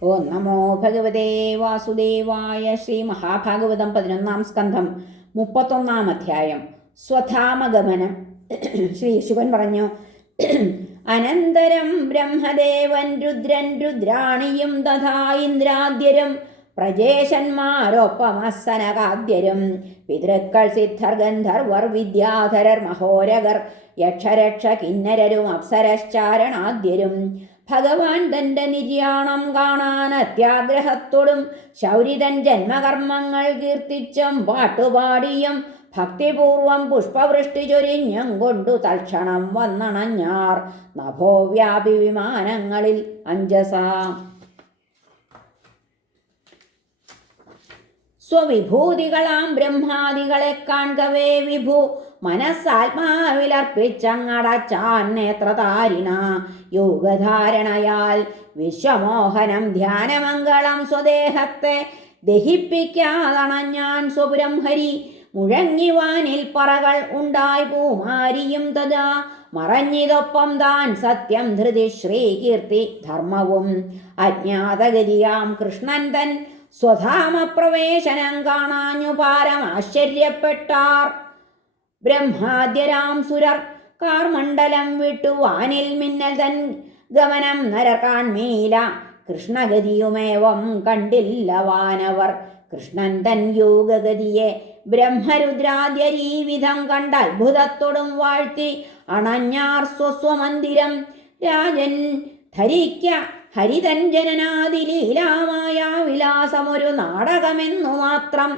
ഓം നമോ ഭഗവതേ വാസുദേവായ ശ്രീ മഹാഭാഗവതം പതിനൊന്നാം സ്കന്ധം മുപ്പത്തൊന്നാം അധ്യായം. സ്വധാമഗമനം. ശ്രീ ശിവൻ പറഞ്ഞു അനന്തരം ബ്രഹ്മദേവൻ രുദ്രൻ രുദ്രാണിയും തഥാ ഇന്ദ്രാദ്യരും പ്രജേശന്മാരൊപ്പമസനകാദ്യരും പിതൃക്കൾ സിദ്ധർ ഗന്ധർവർ വിദ്യാധരർ മഹോരകർ യക്ഷരക്ഷ കിന്നരരും അപ്സരശ്ചാരണാദ്യരും ഭഗവാൻ തന്റെ നിര്യാണം കാണാൻ അത്യാഗ്രഹത്തോടും ശൗരിതൻ ജന്മകർമ്മങ്ങൾ കീർത്തിച്ചും പാട്ടുപാടിയും ഭക്തിപൂർവം പുഷ്പവൃഷ്ടി ചൊരിഞ്ഞും കൊണ്ടു തൽക്ഷണം വന്നണഞ്ഞാർ. നഭോവ്യാപി വിമാനങ്ങളിൽ അഞ്ജസാ സ്വവിഭൂതികളാം ബ്രഹ്മാദികളെ കാൺകവേ വിഭു. മനസ്സാത്മാവിലർപ്പിച്ചങ്ങടച്ചാൻ നേത്രതാരിണ. യോഗധാരണയാൽ വിശ്വമോഹനം ധ്യാനമംഗളം സ്വദേഹത്തെ ദഹിപ്പിക്കാതണഞ്ഞാൻ സ്വപുരം ഹരി മുഴങ്ങിവാനിൽ പറകൾ ഉണ്ടായി പൂമാരിയും തഥാ. മറഞ്ഞിതൊപ്പം താൻ സത്യം ധൃതി ശ്രീകീർത്തി ധർമ്മവും. അജ്ഞാതഗതിയാം കൃഷ്ണൻ തൻ സ്വധാമപ്രവേശനം കാണാഞ്ഞു പാരം ആശ്ചര്യപ്പെട്ടാർ. ബ്രഹ്മാദ്യരാം സുരർ കാർമണ്ഡലം വിട്ടു. വാനിൽ മിന്നൽ തൻ ഗമനം നരകാൺമീല. കൃഷ്ണഗതിയുമേവം കണ്ടില്ല വാനവർ. കൃഷ്ണൻ തൻ യോഗഗതിയെ ബ്രഹ്മരുദ്രാദ്യരീവിധം കണ്ട അത്ഭുതത്തോടും വാഴ്ത്തി അണഞ്ഞാർ സ്വസ്വമന്ദിരം രാജൻ ധരിക്ക. ഹരിതൻ വിലാസമൊരു നാടകമെന്നു മാത്രം.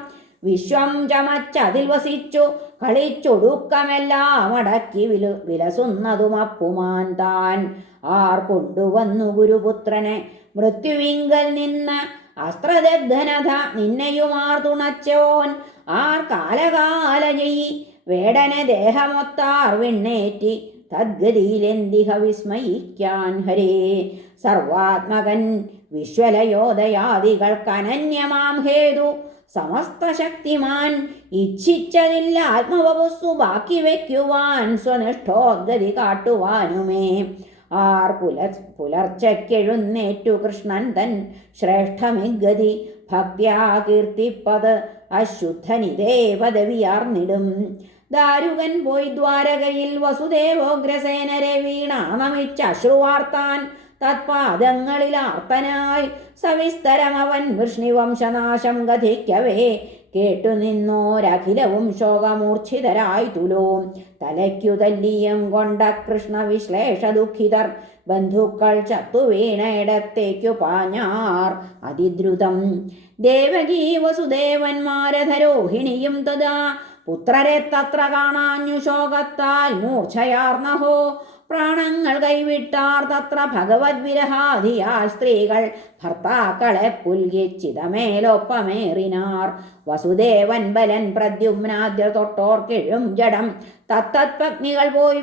വിശ്വം ചമച്ചതിൽ വസിച്ചു കളിച്ചൊടുക്കമെല്ലാം അടക്കി വിലു വിലസുന്നതും അപ്പുമാൻ താൻ. ആർ കൊണ്ടുവന്നു ഗുരുപുത്രനെ മൃത്യുവിങ്കൽ നിന്ന് അസ്ത്രദഗ്ധനത നിന്നെയുമാർ തുണച്ചോൻ. ആർ കാലകാലജയി വേടന ദേഹമൊത്താർ വിണ്ണേറ്റി തദ്ഗതിയിലെന്തിഹ വിസ്മയിക്കാൻ ഹരേ? സർവാത്മകൻ വിശ്വലയോദയാദികൾക്കനന്യമാം ഹേതു. സമസ്ത ശക്തിമാൻ ഇച്ഛിച്ചതില്ല ആത്മവസ്തു ബാക്കി വയ്ക്കുവാൻ സ്വനിഷ്ഠോദ്ഗതി കാട്ടുവാനുമേ ആർ പുലർ പുലർച്ചയ്ക്കെഴുന്നേറ്റു കൃഷ്ണൻ തൻ ശ്രേഷ്ഠമിഗതി. ഭക്ത്യാ കീർത്തിപ്പത് അശുദ്ധനിതേ പദവിയാർന്നിടും. ദാരുകൻ പോയി ദ്വാരകയിൽ വസുദേവോഗ്രസേനരെ വീണാണമിച്ചശ്രുവാർത്താൻ തത്പാദങ്ങളിൽ ആർത്തനായി സവിസ്തരം അവൻ വൃഷ്ണിവംശനാശം ഗതിക്കവേ കേട്ടു നിന്നോരഖിലവും ശോകമൂർച്ഛിതരായി തുലോം. തലയ്ക്കു തല്ലിയും കൊണ്ട കൃഷ്ണ വിശ്ലേഷ ദുഃഖിതർ ബന്ധുക്കൾ ചത്തുവീണയിടത്തേക്കു പാഞ്ഞാർ. അതിദ്രുതം ദേവകീ വസുദേവന്മാരധരോഹിണിയും തഥാ പുത്രരെ തത്ര കാണാഞ്ഞു ശോകത്താൽ മൂർച്ഛയാർന്നഹോ. പ്രാണങ്ങൾ കൈവിട്ടാർ തത്ര ഭഗവത് വിരഹാധിയാൽ സ്ത്രീകൾ ഭർത്താക്കളെ പുൽകിച്ചിതമേലൊപ്പമേറിനാർ. വസുദേവൻ ബലൻ പ്രദ്യുമ്നാദ്യ തൊട്ടോർക്കിഴും ജഡം തത്തത്പഗ്നികൾ പോയി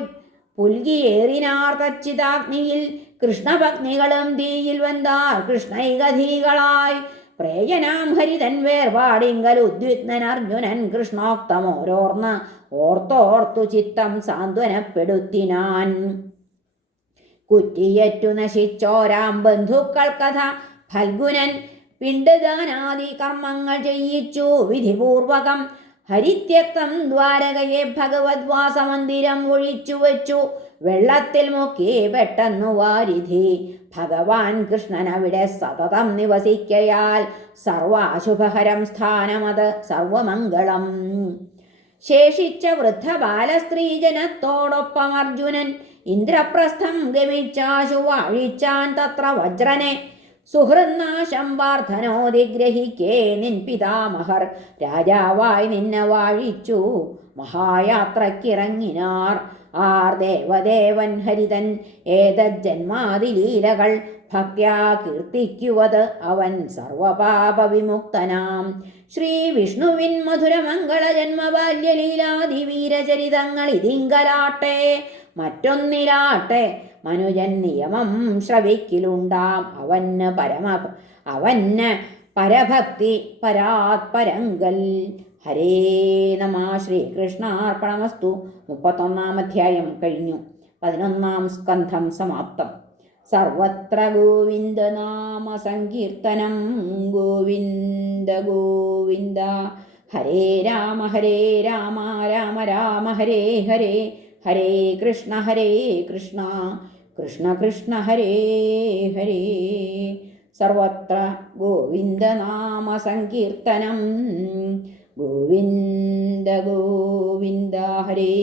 പുൽകിയേറിനാർ തച്ചിതാഗ്നിയിൽ. കൃഷ്ണഭഗ്നികളും തീയിൽ വന്താർ കൃഷ്ണൈകധീകളായി. പ്രേയനാം ഹരിതൻ വേർപാടിങ്കൽ ഉദ്വിഗ്നൻ അർജുനൻ കൃഷ്ണോക്തമോരോർന്ന് ഓർത്തോർത്തു ചിത്തം സാന്ത്വനപ്പെടുത്തിനാൻ. കുറ്റിയറ്റു നശിച്ചോരാം ബന്ധുക്കൾ കഥ ഫൽഗുനൻ പിണ്ടദാനാദി കർമ്മങ്ങൾ ചെയ്യിച്ചു വിധിപൂർവകം ഹരിത്യക്തം ദ്വാരകയെ ഭഗവത് വാസമന്ദിരം ഒഴിച്ചു വച്ചു. വെള്ളത്തിൽ മുക്കി പെട്ടെന്നു വാരിധി. ഭഗവാൻ കൃഷ്ണൻ അവിടെ സതതം നിവസിക്കയാൽ സർവാശുഭഹരം സ്ഥാനമത് സർവമംഗളം. ശേഷിച്ച വൃദ്ധ ബാലസ്ത്രീജനത്തോടൊപ്പം അർജുനൻ ഇന്ദ്രപ്രസ്ഥം ഗമിച്ചാശു വാഴിച്ചാൻ തത്ര വജ്രനെ സുഹൃന്നാശം വാർദ്ധനോദിഗ്രഹിക്കേ നിൻ പിതാമഹർ. രാജാവായി നിന്നെ വാഴിച്ചു. മഹായാത്രക്കിറങ്ങിനാർ. ആർ ദേവദേവൻ ഹരിതൻ. ഏതജ്ജന്മാതിലീലകൾ ഭക്യാ കീർത്തിക്കുവത് അവൻ സർവപാപവിമുക്തനാം. ശ്രീ വിഷ്ണുവിൻ മധുരമംഗള ജന്മബാല്യലീലാദി വീരചരിതങ്ങൾ ഇതിങ്കലാട്ടെ. മറ്റൊന്നിലാട്ടെ. മനുജൻ നിയമം ശ്രവിക്കിലുണ്ടാം. അവന് പരമ അവന് പരഭക്തി പരാത്പരങ്കൽ. ഹരേ നമ. ശ്രീകൃഷ്ണാർപ്പണമസ്തു. മുപ്പത്തൊന്നാം അധ്യായം കഴിഞ്ഞു. പതിനൊന്നാം സ്കന്ധം സമാപ്തം. സർവത്ര ഗോവിന്ദനാമ സങ്കീർത്തനം. ഗോവിന്ദ ഗോവിന്ദ. ഹരേ രാമ ഹരേ രാമ രാമ രാമ ഹരേ ഹരേ. ഹരേ കൃഷ്ണ ഹരേ കൃഷ്ണ. കൃഷ്ണ കൃഷ്ണ ഹരേ ഹരേ. സർവത്ര ഗോവിന്ദനാമ സങ്കീർത്തനം. ഗോവിന്ദ ഗോവിന്ദ ഹരേ